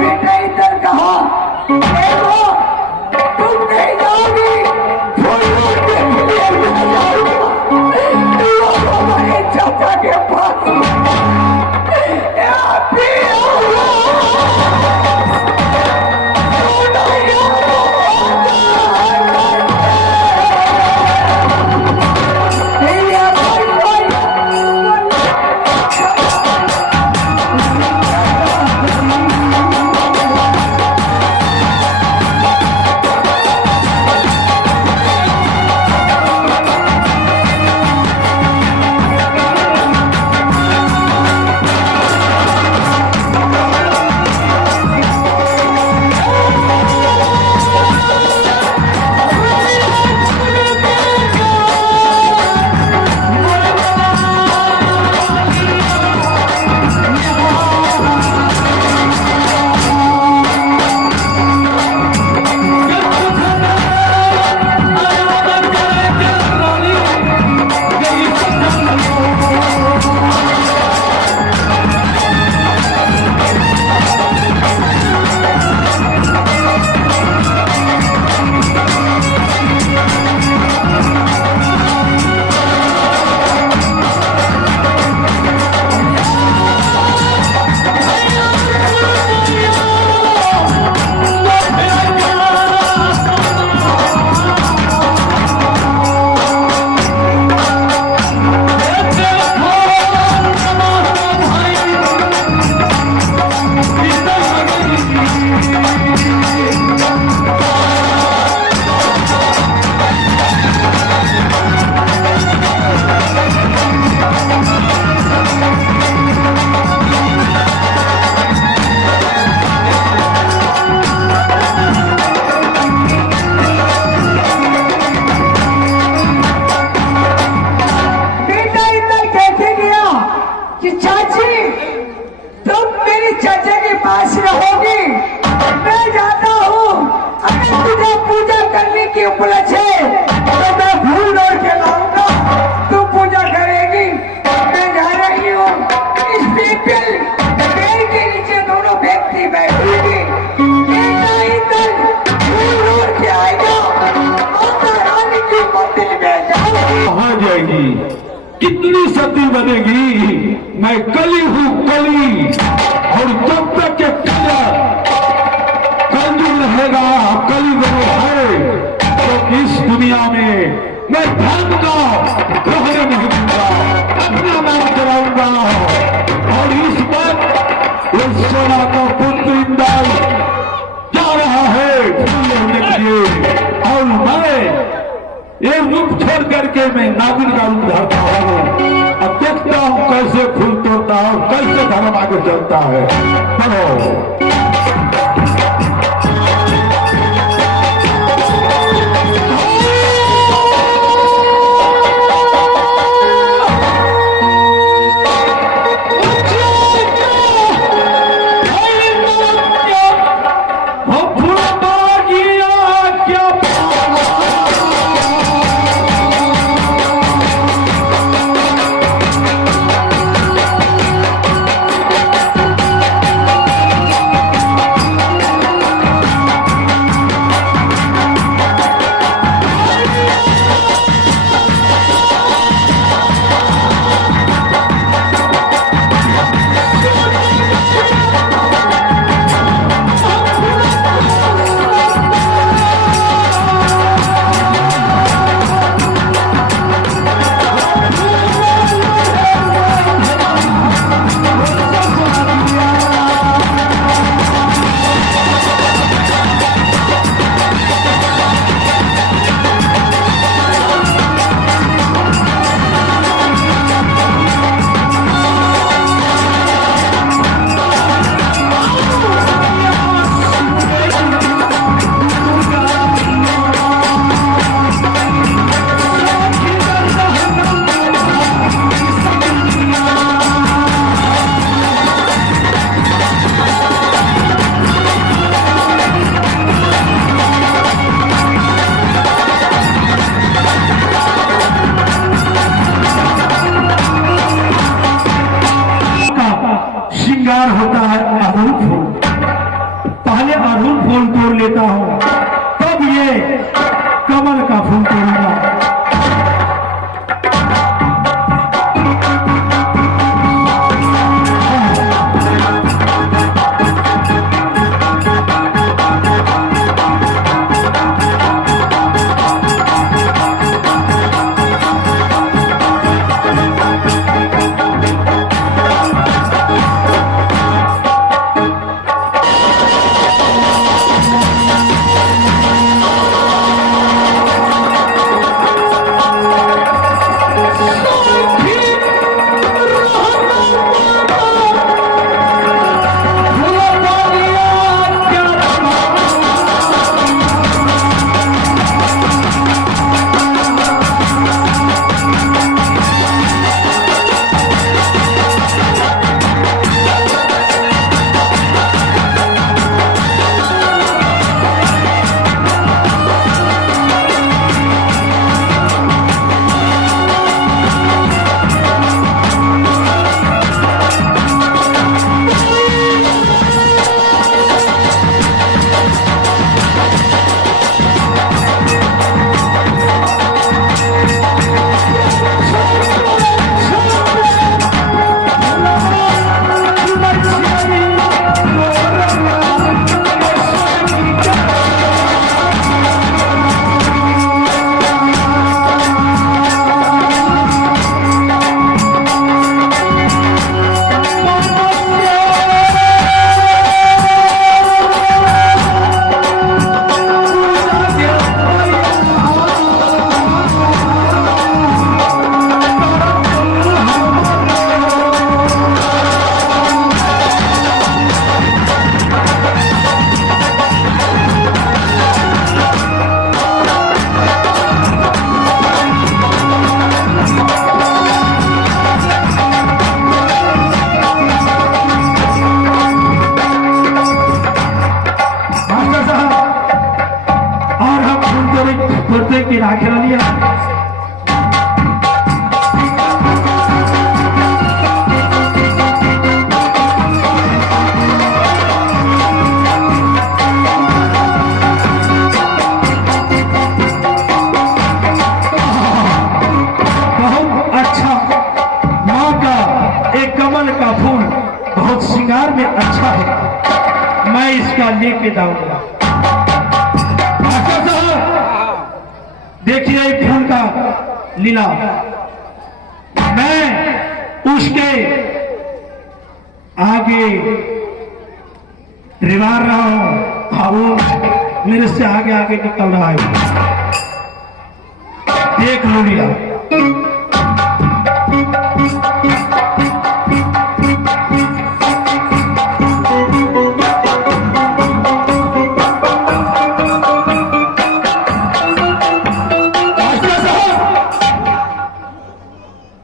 बेटा इधर कहा, देखो तुम नहीं जाओगी, फूल के लिए मैं जाऊंगा, तुम हमारे चाचा के पास यहाँ पे आओ। की उपलक्ष्य तो मैं फूल तोड़ के लाऊंगा, तू पूजा करेगी। मैं जा रही हूँ, इस पीपल पेड़ के नीचे दोनों व्यक्ति बैठेंगे, फूल तोड़ के आएगा, माता रानी की मंदिर में जाऊंगी। कहाँ जाएगी, कितनी सती बनेगी, मैं कली हूँ कली, और जब तक के कलयुग रहेगा, कलयुग है तो इस दुनिया में मैं धर्म का दोहरे नहीं दूंगा, अपना नाम चलाऊंगा। और इस वक्त इस सोना का पुत्र इंद्र जा रहा है फूल लेने के लिए, और मैं ये रूप छोड़ करके मैं नागिन का रूप धरता हूँ। अब देखता हूँ कैसे फूल तोड़ता हूँ, कैसे धर्म आगे चलता है। चलो तोड़ लेता हूँ, तब ये कमल का फूल तोड़ूंगा। की राख लिया। बहुत अच्छा, माँ का एक कमल का फूल बहुत श्रृंगार में अच्छा है, मैं इसका लेके जाऊंगा। देखिए एक फूल का लीला, मैं उसके आगे रिवार रहा हूं, हाँ वो मेरे से आगे आगे निकल रहा है। देख लो लीला।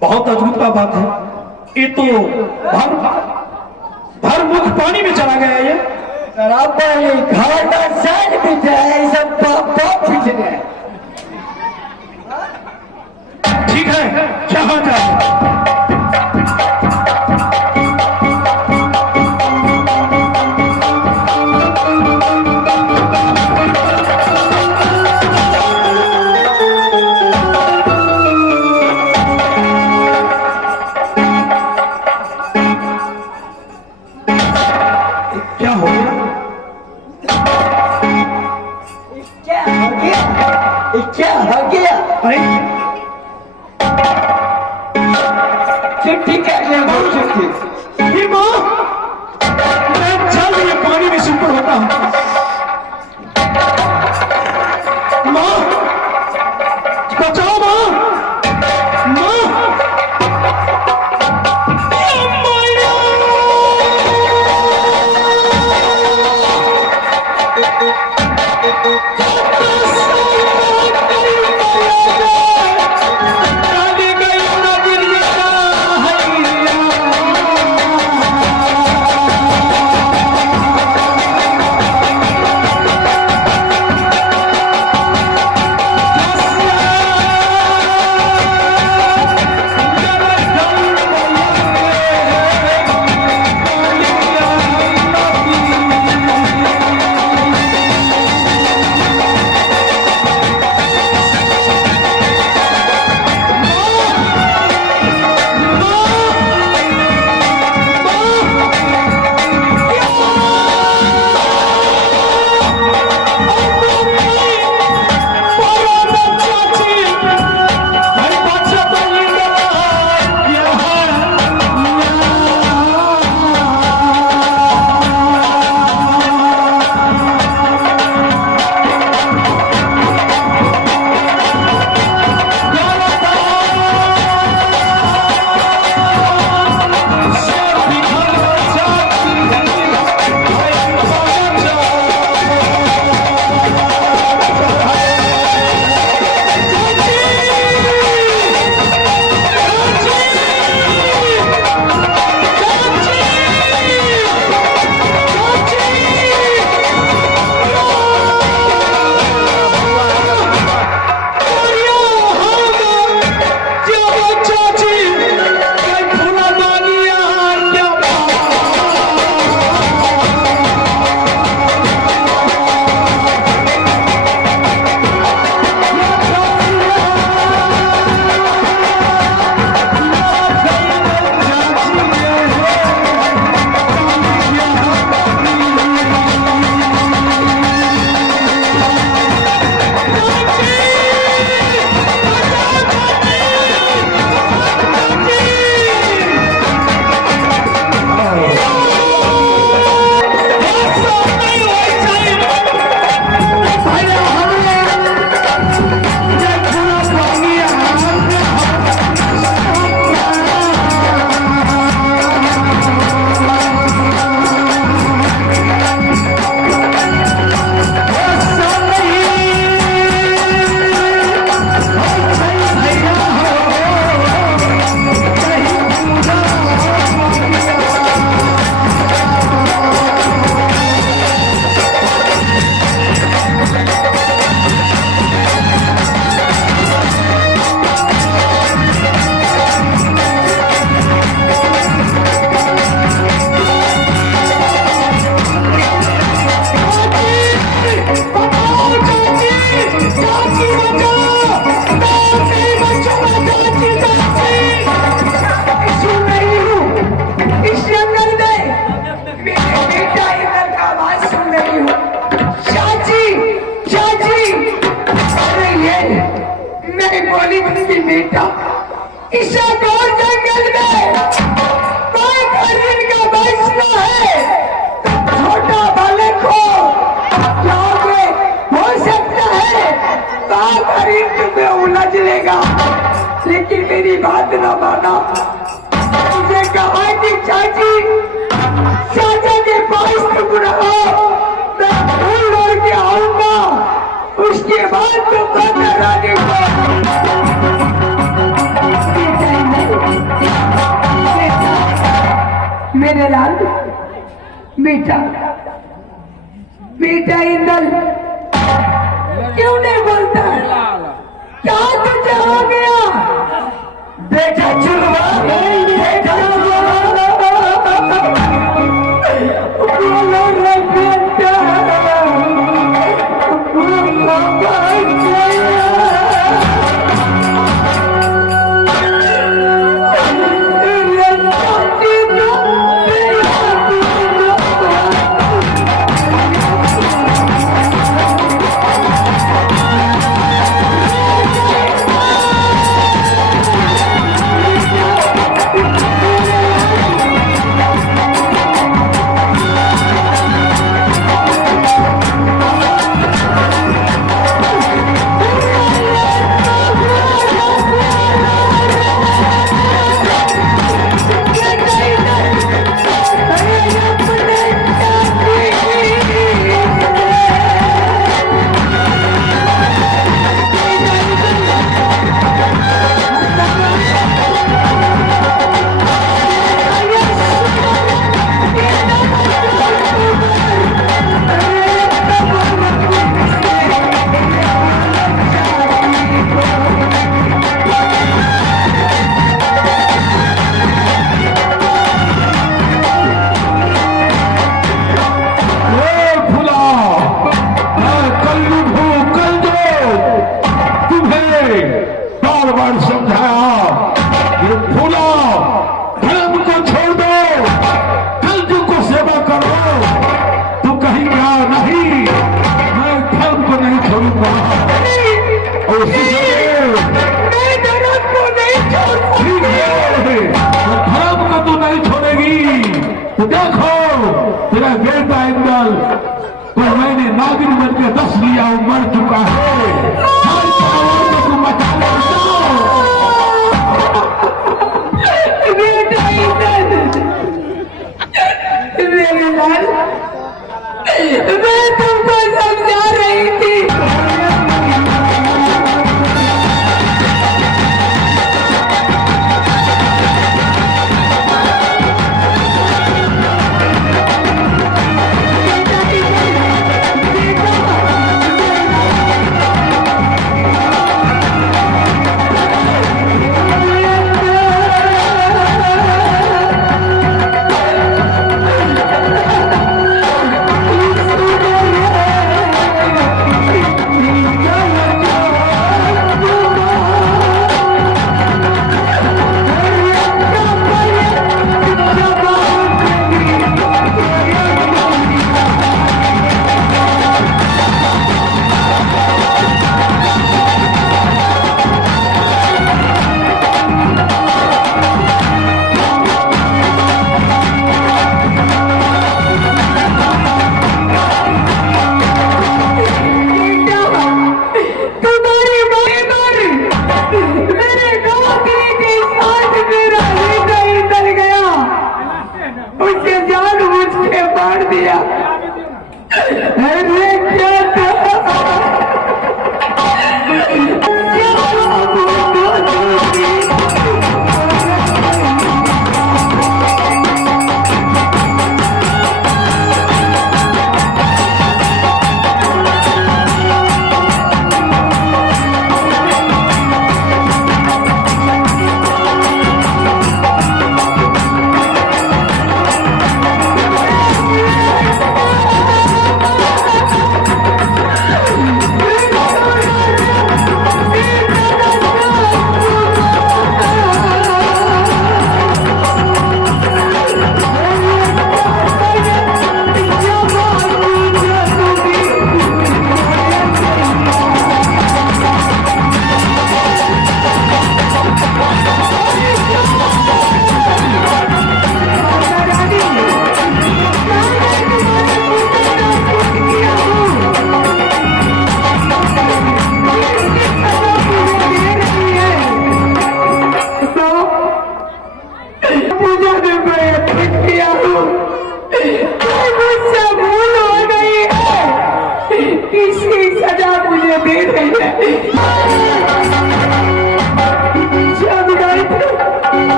बहुत अद्भुत का बात है, ये तो भर मुख पानी में चला गया। ये घाटा साइड भी जाए, सब पाप पिछले। ठीक है, जहां जाए। क्या हो गया? क्या हो गया? अरे चिट्ठी कैसे बोल सकती? ये माँ, मैं जल्द ये पानी में सुपर होता हूँ। माँ बचाओ, माँ, माँ, नहीं बोली उसकी बेटा इस घोर जंगल में कोई खरीद का बैठना है तो छोटा बालक हो जाओगे हो सकता है खरीद तुम्हें उलझ लेगा लेकिन मेरी बात ना माना मुझे कहा कि चाची चाचा के पास तुम रहो मैं फूल लौट के आऊंगा उसके बाद तो माता रानी को मेरे लाल बेटा बेटा इंदल क्यों नहीं बोलता है क्या तुझे हो गया बेटा चुलवा बेटा बोलो रे बेटा नागिन बन के 10 लिया मर चुका है मेरे लाल मैं तुमको समझा रही थी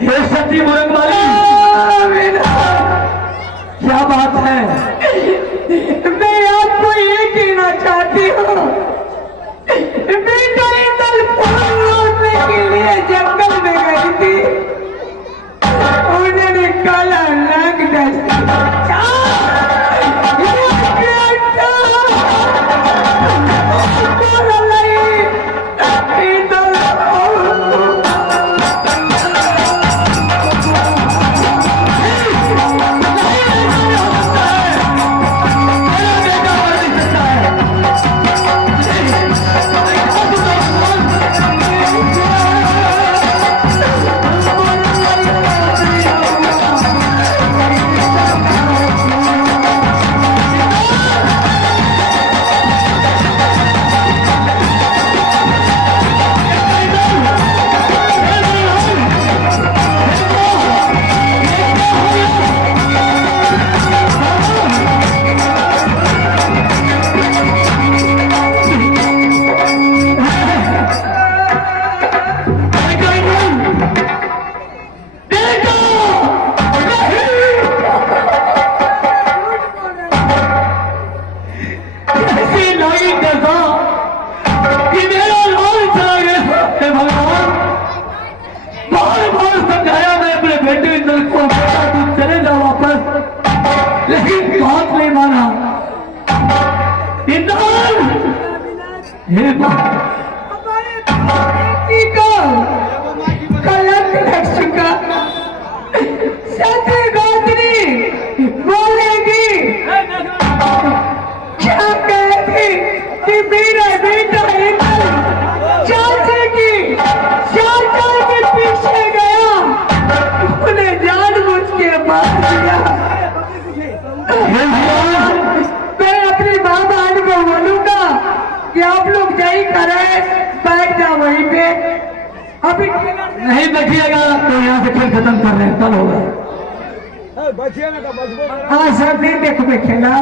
हे सती मुरंग वाली, क्या बात है? मैं आपको ये कहना चाहती हूँ, बेटा इधर फूल लौटने के लिए जंगल में गई थी, उन्होंने काला रंग हे माँ, हमारे बेटी को कलंक लग चुका, सतगोत्री बोलेगी क्या कहेगी कि मेरा बेटा इधर चाचे की चाचा के पीछे गया, उन्हें जानबूझ के मार दिया। मैं अपनी माँ बहन को बोलूंगा कि आप लोग यही करें, बैठ जाओ वहीं पे, अभी नहीं बैठिएगा तो यहाँ से खेल खत्म कर रहे हैं, कल होगा। हाँ सर, नहीं देखो खेला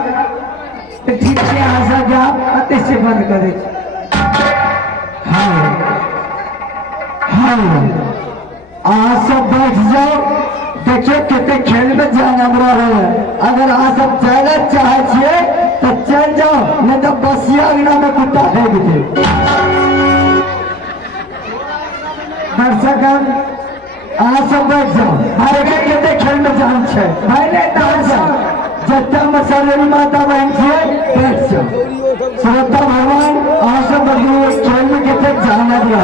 तो ठीक से आशा जाओ अति से बंद करे। हाँ हाँ, आप सब बैठ जाओ, देखिए कितने खेल में जाना बुरा है। अगर आप सब जाना चाहे तो चल जाओ, नहीं तो बसिया अगना में कुत्ता फेंक दे। दर्शक आप सब बैठ जाओ, हर कितने खेल में जान छे जत्ता मसाले माता बहन छे, बैठ जाओ। श्रोता भगवान आप सब खेल में कितने जाना दिया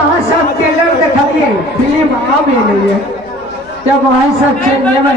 आप सब ट्रेलर दिखाइए, फिल्म आ भी नहीं है जब वहाँ सब चलने में